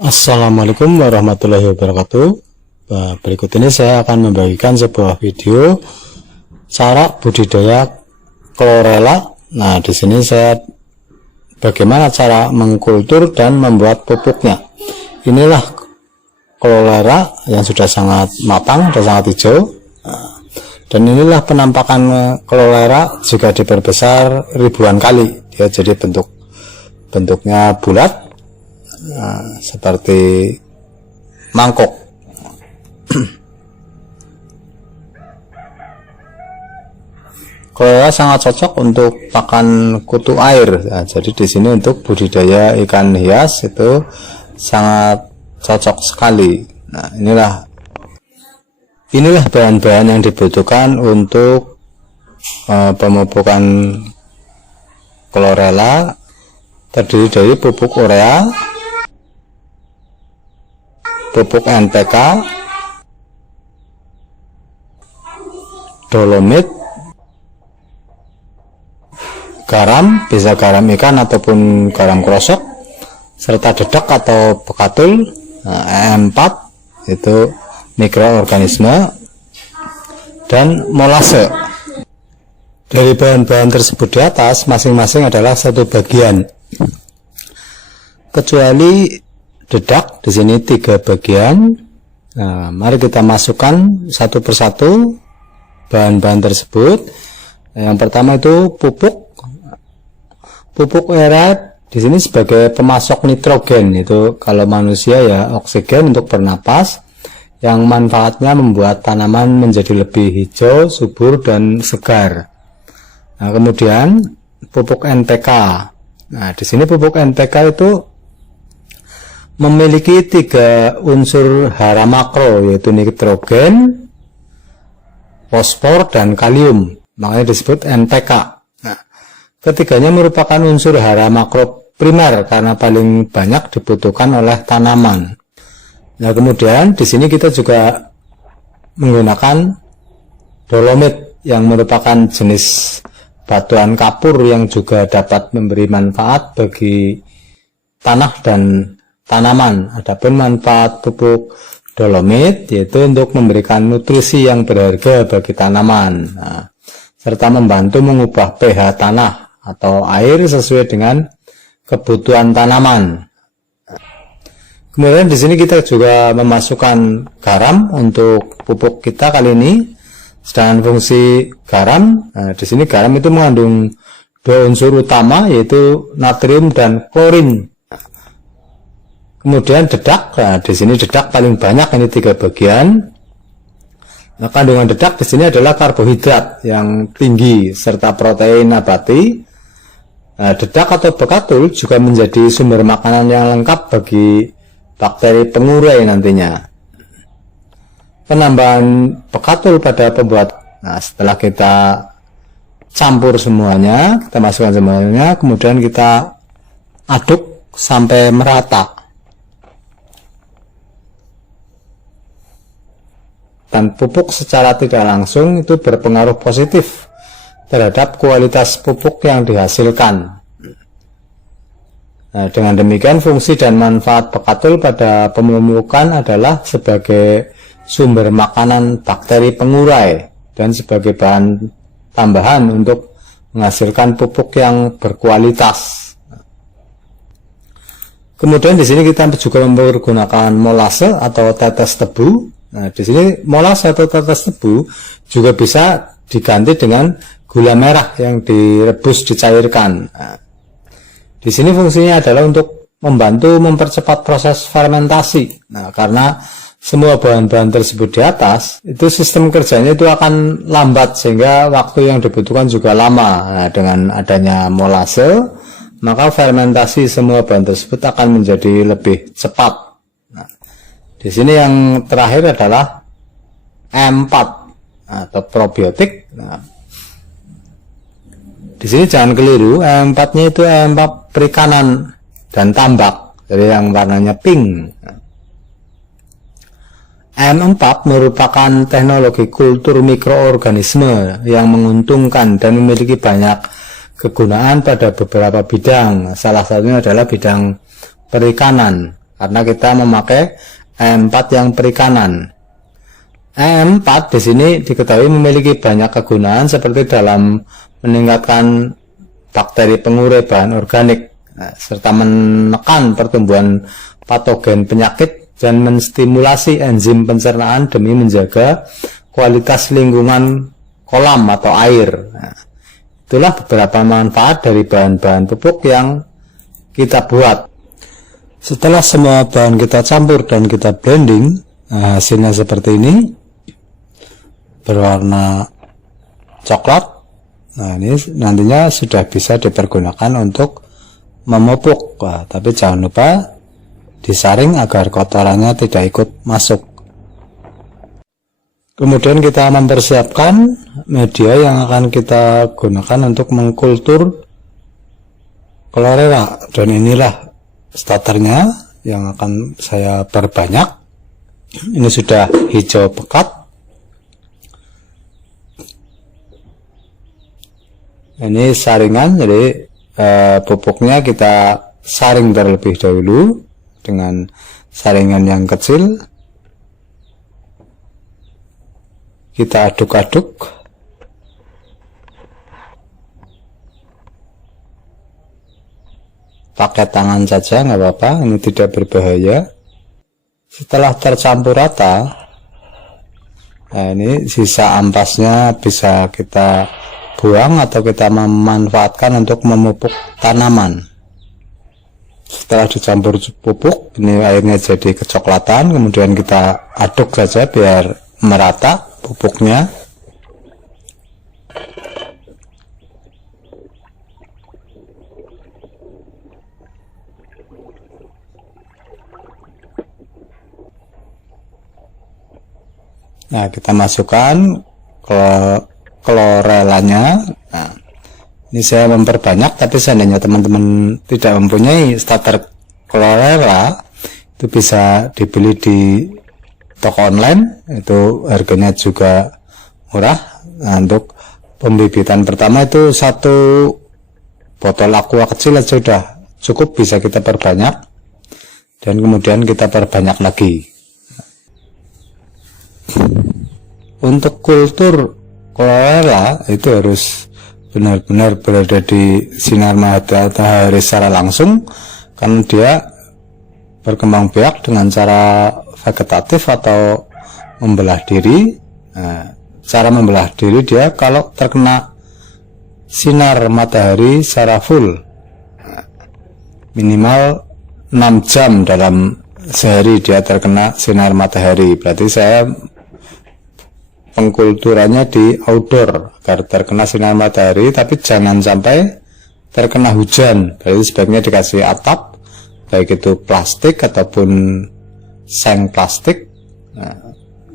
Assalamualaikum warahmatullahi wabarakatuh. Berikut ini saya akan membagikan sebuah video cara budidaya chlorella. Nah, di sini saya bagaimana cara mengkultur dan membuat pupuknya. Inilah chlorella yang sudah sangat matang dan sangat hijau. Dan inilah penampakan chlorella jika diperbesar ribuan kali. Dia jadi bentuknya bulat. Nah, seperti mangkok. Chlorella sangat cocok untuk pakan kutu air. Nah, jadi di sini untuk budidaya ikan hias itu sangat cocok sekali. Nah, inilah bahan-bahan yang dibutuhkan untuk pemupukan chlorella. Terdiri dari pupuk urea, pupuk NPK, dolomit, garam, bisa garam ikan ataupun garam krosok, serta dedak atau bekatul, E4 itu mikroorganisme, dan molase. Dari bahan-bahan tersebut di atas masing-masing adalah satu bagian, kecuali dedak. Di sini 3 bagian. Nah, mari kita masukkan satu persatu bahan-bahan tersebut. Yang pertama itu pupuk urea. Di sini sebagai pemasok nitrogen, itu kalau manusia ya oksigen untuk bernapas, yang manfaatnya membuat tanaman menjadi lebih hijau, subur dan segar. Nah, kemudian pupuk NPK. Nah, di sini pupuk NPK itu memiliki 3 unsur hara makro, yaitu nitrogen, fosfor, dan kalium. Makanya disebut NPK. Nah, ketiganya merupakan unsur hara makro primer karena paling banyak dibutuhkan oleh tanaman. Nah, kemudian di sini kita juga menggunakan dolomit yang merupakan jenis batuan kapur yang juga dapat memberi manfaat bagi tanah dan tanaman. Adapun manfaat pupuk dolomit yaitu untuk memberikan nutrisi yang berharga bagi tanaman, serta membantu mengubah pH tanah atau air sesuai dengan kebutuhan tanaman. Kemudian di sini kita juga memasukkan garam untuk pupuk kita kali ini. Sedangkan fungsi garam, di sini garam itu mengandung 2 unsur utama, yaitu natrium dan klorin. Kemudian dedak, di sini dedak paling banyak, ini 3 bagian. Nah, kandungan dedak di sini adalah karbohidrat yang tinggi serta protein nabati. Dedak atau bekatul juga menjadi sumber makanan yang lengkap bagi bakteri pengurai nantinya. Penambahan bekatul pada pembuat. Nah, setelah kita campur semuanya, kita masukkan semuanya, kemudian kita aduk sampai merata. Dan pupuk secara tidak langsung itu berpengaruh positif terhadap kualitas pupuk yang dihasilkan. Nah, dengan demikian fungsi dan manfaat bekatul pada pemupukan adalah sebagai sumber makanan bakteri pengurai dan sebagai bahan tambahan untuk menghasilkan pupuk yang berkualitas. Kemudian di sini kita juga menggunakan molase atau tetes tebu. Nah, di sini molase atau tetes tebu juga bisa diganti dengan gula merah yang direbus dicairkan. Nah, di sini fungsinya adalah untuk membantu mempercepat proses fermentasi. Nah, karena semua bahan-bahan tersebut di atas, itu sistem kerjanya itu akan lambat sehingga waktu yang dibutuhkan juga lama. Nah, dengan adanya molase, maka fermentasi semua bahan tersebut akan menjadi lebih cepat. Nah, di sini yang terakhir adalah E4 atau probiotik. Nah, di sini jangan keliru, E4-nya itu E4 perikanan dan tambak, jadi yang warnanya pink. M4 merupakan teknologi kultur mikroorganisme yang menguntungkan dan memiliki banyak kegunaan pada beberapa bidang. Salah satunya adalah bidang perikanan, karena kita memakai E4 yang perikanan. E4 di sini diketahui memiliki banyak kegunaan seperti dalam meningkatkan bakteri pengurai bahan organik, serta menekan pertumbuhan patogen penyakit dan menstimulasi enzim pencernaan demi menjaga kualitas lingkungan kolam atau air. Itulah beberapa manfaat dari bahan-bahan pupuk yang kita buat. Setelah semua bahan kita campur dan kita blending, hasilnya seperti ini, berwarna coklat. Nah, ini nantinya sudah bisa dipergunakan untuk memupuk. Tapi jangan lupa disaring agar kotorannya tidak ikut masuk. Kemudian kita mempersiapkan media yang akan kita gunakan untuk mengkultur Chlorella, dan inilah starternya yang akan saya perbanyak. Ini sudah hijau pekat. Ini saringan, jadi pupuknya kita saring terlebih dahulu dengan saringan yang kecil. Kita aduk-aduk. Pakai tangan saja nggak apa-apa, ini tidak berbahaya. Setelah tercampur rata, nah ini sisa ampasnya bisa kita buang atau kita memanfaatkan untuk memupuk tanaman. Setelah dicampur pupuk, ini airnya jadi kecoklatan, kemudian kita aduk saja biar merata pupuknya. Nah, kita masukkan ke Chlorellanya. Nah, ini saya memperbanyak, tapi seandainya teman-teman tidak mempunyai starter Chlorella, itu bisa dibeli di toko online, itu harganya juga murah. Nah, untuk pembibitan pertama itu 1 botol aqua kecil aja sudah cukup, bisa kita perbanyak, dan kemudian kita perbanyak lagi. Untuk kultur Chlorella itu harus benar-benar berada di sinar matahari secara langsung, karena dia berkembang biak dengan cara vegetatif atau membelah diri. Nah, cara membelah diri dia kalau terkena sinar matahari secara full, minimal 6 jam dalam sehari dia terkena sinar matahari. Berarti saya pengkulturannya di outdoor agar terkena sinar matahari, tapi jangan sampai terkena hujan. Berarti sebaiknya dikasih atap, baik itu plastik ataupun seng plastik,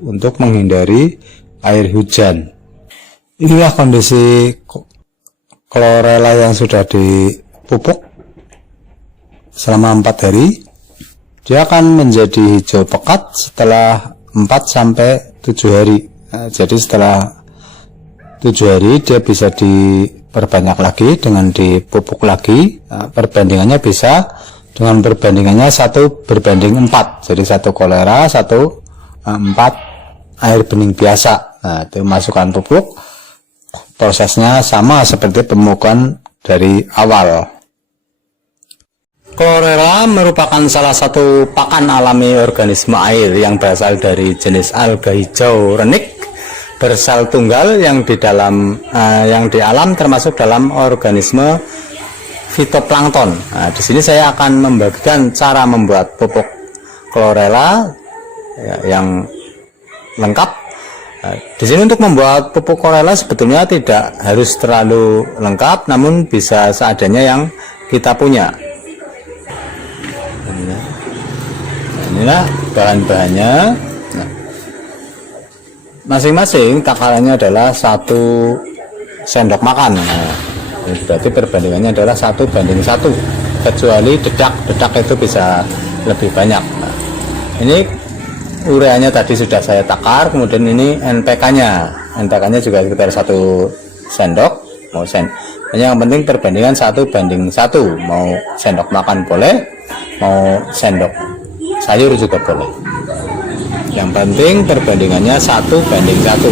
untuk menghindari air hujan. Inilah kondisi Chlorella yang sudah dipupuk selama 4 hari. Dia akan menjadi hijau pekat setelah 4-7 hari. Nah, jadi setelah 7 hari dia bisa diperbanyak lagi dengan dipupuk lagi. Nah, perbandingannya bisa dengan perbandingannya 1:4. Jadi 1 Chlorella 1:4 air bening biasa. Nah, itu masukkan pupuk. Prosesnya sama seperti pemupukan dari awal. Chlorella merupakan salah satu pakan alami organisme air yang berasal dari jenis alga hijau renik bersel tunggal yang di alam termasuk dalam organisme fitoplankton. Nah, di sini saya akan membagikan cara membuat pupuk Chlorella yang lengkap. Nah, di sini untuk membuat pupuk Chlorella sebetulnya tidak harus terlalu lengkap, namun bisa seadanya yang kita punya. Inilah bahan-bahannya. Nah, masing-masing takarannya adalah 1 sendok makan. Nah, ini berarti perbandingannya adalah 1:1, kecuali dedak itu bisa lebih banyak. Nah, ini ureanya tadi sudah saya takar, kemudian ini NPK-nya juga sekitar 1 sendok. Yang penting perbandingan 1:1, mau sendok makan boleh, mau sendok sayur juga boleh. Yang penting perbandingannya 1:1.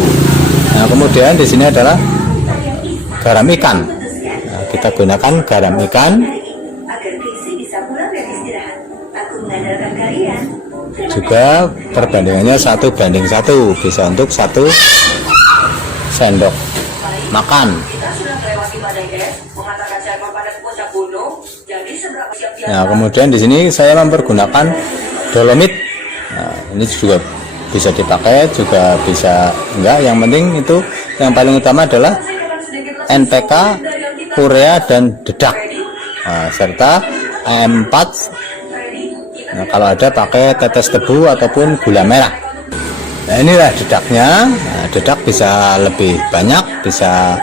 Nah, kemudian di sini adalah garam ikan. Nah, kita gunakan garam ikan. Juga perbandingannya 1:1, bisa untuk 1 sendok makan. Nah, kemudian di sini saya mempergunakan dolomit. Nah, ini juga bisa dipakai, juga bisa enggak. Yang penting itu yang paling utama adalah NPK, urea dan dedak, serta AM4. Nah, kalau ada pakai tetes tebu ataupun gula merah. Nah, inilah dedaknya. Nah, dedak bisa lebih banyak, bisa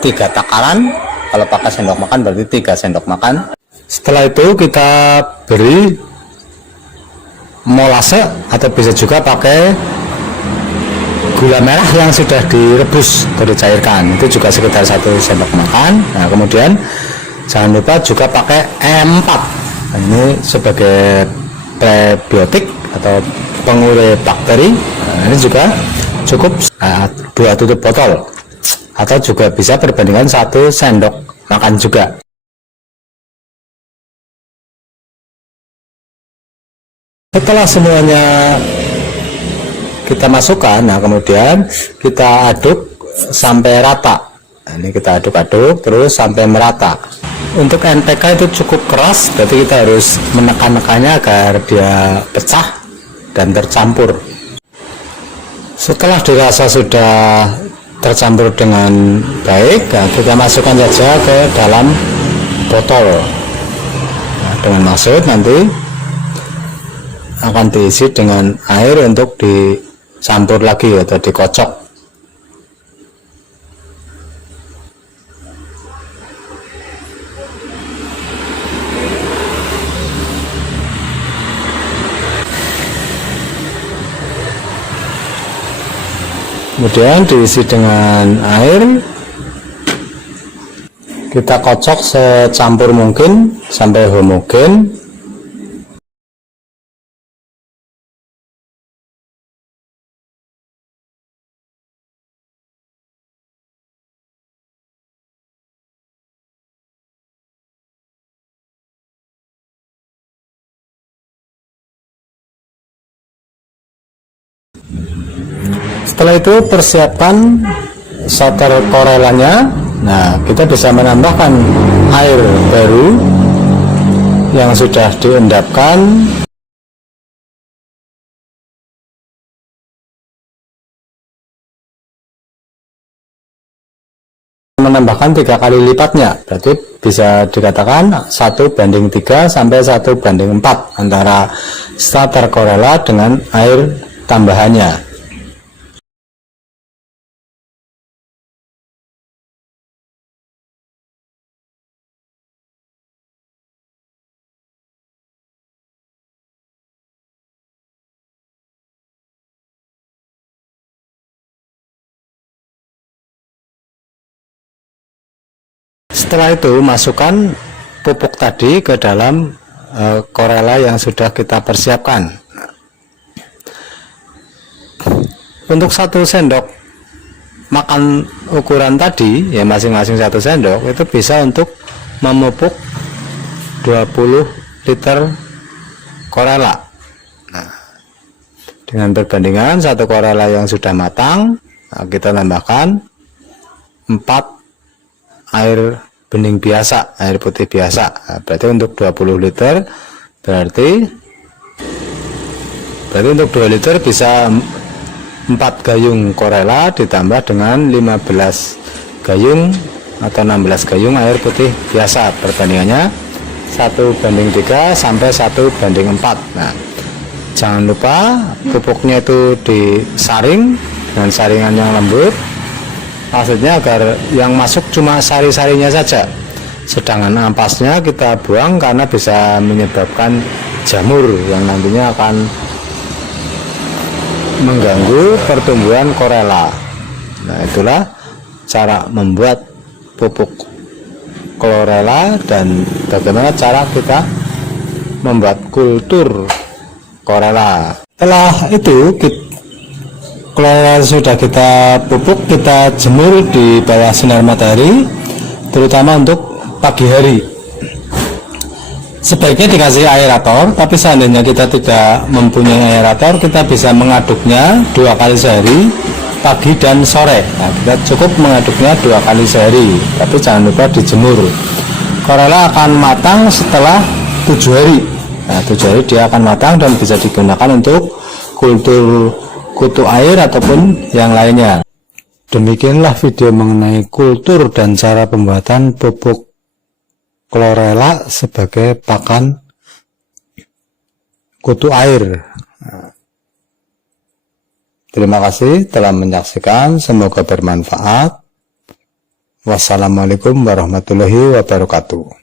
3 takaran. Kalau pakai sendok makan berarti 3 sendok makan. Setelah itu kita beri molase atau bisa juga pakai gula merah yang sudah direbus atau dicairkan, itu juga sekitar 1 sendok makan. Nah, kemudian jangan lupa juga pakai E4. Nah, ini sebagai prebiotik atau pengurus bakteri. Nah, ini juga cukup 2 tutup botol, atau juga bisa perbandingan 1 sendok makan juga. Setelah semuanya kita masukkan, nah kemudian kita aduk sampai rata. Nah, ini kita aduk-aduk terus sampai merata. Untuk NPK itu cukup keras, berarti kita harus menekan-nekannya agar dia pecah dan tercampur. Setelah dirasa sudah tercampur dengan baik, nah kita masukkan saja ke dalam botol. Nah, dengan maksud nanti akan diisi dengan air untuk dicampur lagi atau dikocok. Kemudian diisi dengan air, kita kocok secampur mungkin sampai homogen. Setelah itu persiapkan starter korelanya. Nah, kita bisa menambahkan air baru yang sudah diendapkan. Menambahkan 3 kali lipatnya, berarti bisa dikatakan 1:3 sampai 1:4 antara starter korela dengan air tambahannya. Setelah itu masukkan pupuk tadi ke dalam korela yang sudah kita persiapkan. Untuk 1 sendok makan ukuran tadi, ya masing-masing 1 sendok, itu bisa untuk memupuk 20 liter korela. Nah, dengan perbandingan 1 korela yang sudah matang, nah, kita tambahkan 4 air bening biasa, air putih biasa. Nah, berarti untuk 20 liter berarti untuk 2 liter bisa 4 gayung korela ditambah dengan 15 gayung atau 16 gayung air putih biasa. Perbandingannya 1:3 sampai 1:4. Nah, jangan lupa pupuknya itu disaring dengan saringan yang lembut. Maksudnya agar yang masuk cuma sari-sarinya saja, sedangkan ampasnya kita buang karena bisa menyebabkan jamur yang nantinya akan mengganggu pertumbuhan korela. Nah, itulah cara membuat pupuk klorela dan bagaimana cara kita membuat kultur chlorella. Setelah itu chlorella sudah kita pupuk, kita jemur di bawah sinar matahari, terutama untuk pagi hari. Sebaiknya dikasih aerator, tapi seandainya kita tidak mempunyai aerator, kita bisa mengaduknya 2 kali sehari, pagi dan sore. Nah, kita cukup mengaduknya 2 kali sehari, tapi jangan lupa dijemur. Chlorella akan matang setelah 7 hari. Nah, 7 hari dia akan matang dan bisa digunakan untuk kultur kutu air ataupun yang lainnya. Demikianlah video mengenai kultur dan cara pembuatan pupuk chlorella sebagai pakan kutu air. Terima kasih telah menyaksikan, semoga bermanfaat. Wassalamualaikum warahmatullahi wabarakatuh.